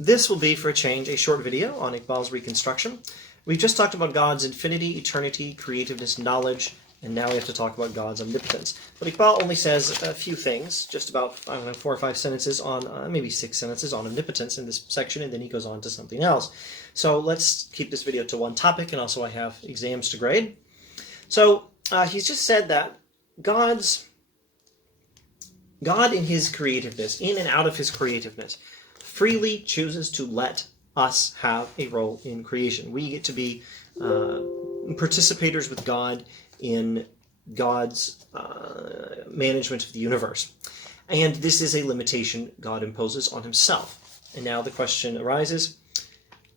This will be, for a change, a short video on Iqbal's reconstruction. We've just talked about God's infinity, eternity, creativeness, knowledge, and now we have to talk about God's omnipotence. But Iqbal only says a few things, just about, 4 or 5 sentences on, maybe 6 sentences on omnipotence in this section, and then he goes on to something else. So let's keep this video to one topic, and also I have exams to grade. So he's just said that God in his creativeness, in and out of his creativeness, freely chooses to let us have a role in creation. We get to be participators with God in God's management of the universe. And this is a limitation God imposes on himself. And now the question arises,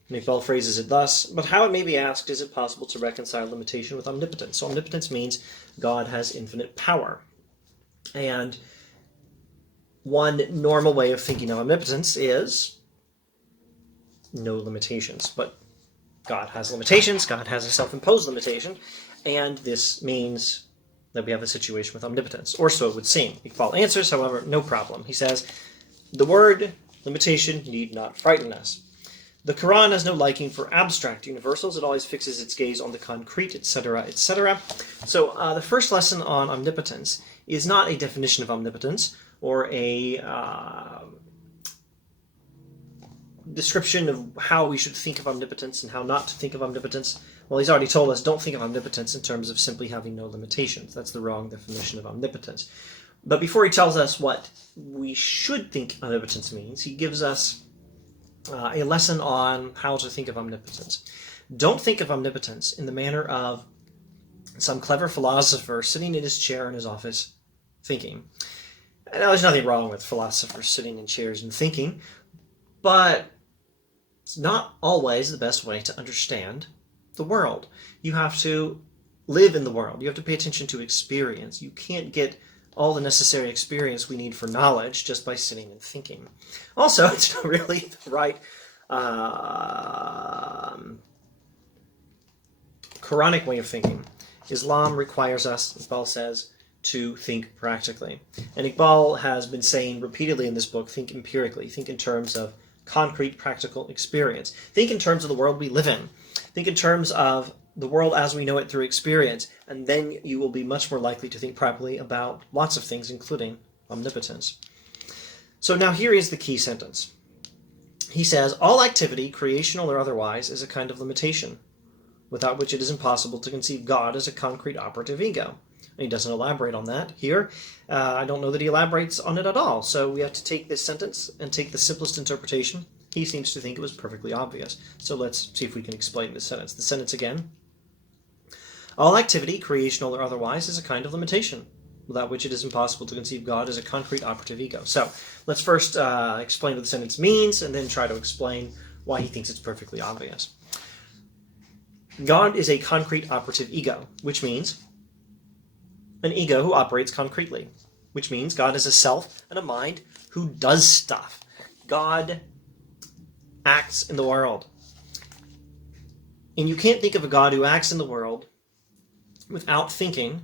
and Iqbal phrases it thus, but how, it may be asked, is it possible to reconcile limitation with omnipotence? So omnipotence means God has infinite power. And one normal way of thinking of omnipotence is no limitations. But God has limitations, God has a self-imposed limitation, and this means that we have a situation with omnipotence, or so it would seem. Iqbal answers, however, no problem. He says, the word limitation need not frighten us. The Quran has no liking for abstract universals. It always fixes its gaze on the concrete, etc., etc. So the first lesson on omnipotence is not a definition of omnipotence or a description of how we should think of omnipotence and how not to think of omnipotence. Well, he's already told us don't think of omnipotence in terms of simply having no limitations. That's the wrong definition of omnipotence. But before he tells us what we should think omnipotence means, he gives us a lesson on how to think of omnipotence. Don't think of omnipotence in the manner of some clever philosopher sitting in his chair in his office thinking. Now, there's nothing wrong with philosophers sitting in chairs and thinking, but it's not always the best way to understand the world. You have to live in the world. You have to pay attention to experience. You can't get all the necessary experience we need for knowledge just by sitting and thinking. Also, it's not really the right Quranic way of thinking. Islam requires us, Iqbal says, to think practically. And Iqbal has been saying repeatedly in this book, think empirically, think in terms of concrete, practical experience. Think in terms of the world we live in. Think in terms of the world as we know it through experience, and then you will be much more likely to think properly about lots of things, including omnipotence. So now here is the key sentence. He says, all activity, creational or otherwise, is a kind of limitation, without which it is impossible to conceive God as a concrete operative ego. And he doesn't elaborate on that here. I don't know that he elaborates on it at all. So we have to take this sentence and take the simplest interpretation. He seems to think it was perfectly obvious. So let's see if we can explain this sentence. The sentence again. All activity, creational or otherwise, is a kind of limitation, without which it is impossible to conceive God as a concrete operative ego. So let's first explain what the sentence means, and then try to explain why he thinks it's perfectly obvious. God is a concrete operative ego, which means an ego who operates concretely, which means God is a self and a mind who does stuff. God acts in the world. And you can't think of a God who acts in the world without thinking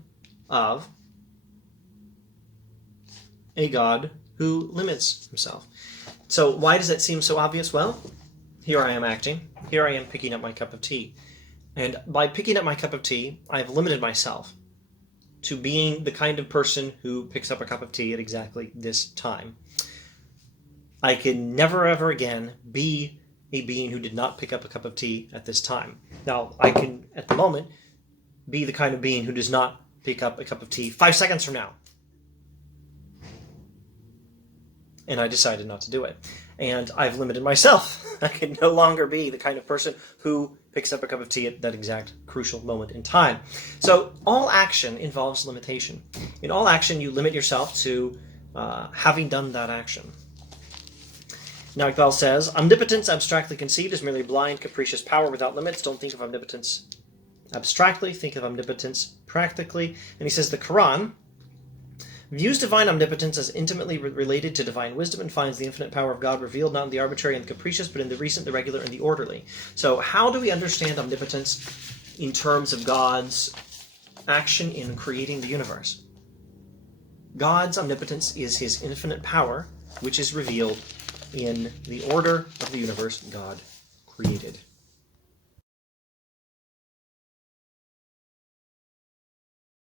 of a God who limits himself. So why does that seem so obvious? Well, here I am acting. Here I am picking up my cup of tea. And by picking up my cup of tea, I've limited myself to being the kind of person who picks up a cup of tea at exactly this time. I can never ever again be a being who did not pick up a cup of tea at this time. Now, I can, at the moment, be the kind of being who does not pick up a cup of tea 5 seconds from now. And I decided not to do it. And I've limited myself. I can no longer be the kind of person who picks up a cup of tea at that exact crucial moment in time. So all action involves limitation. In all action, you limit yourself to having done that action. Now Iqbal says, omnipotence abstractly conceived is merely blind, capricious power without limits. Don't think of omnipotence abstractly, think of omnipotence practically. And he says the Quran views divine omnipotence as intimately related to divine wisdom and finds the infinite power of God revealed not in the arbitrary and the capricious, but in the recent, the regular, and the orderly. So how do we understand omnipotence in terms of God's action in creating the universe? God's omnipotence is his infinite power, which is revealed in the order of the universe God created.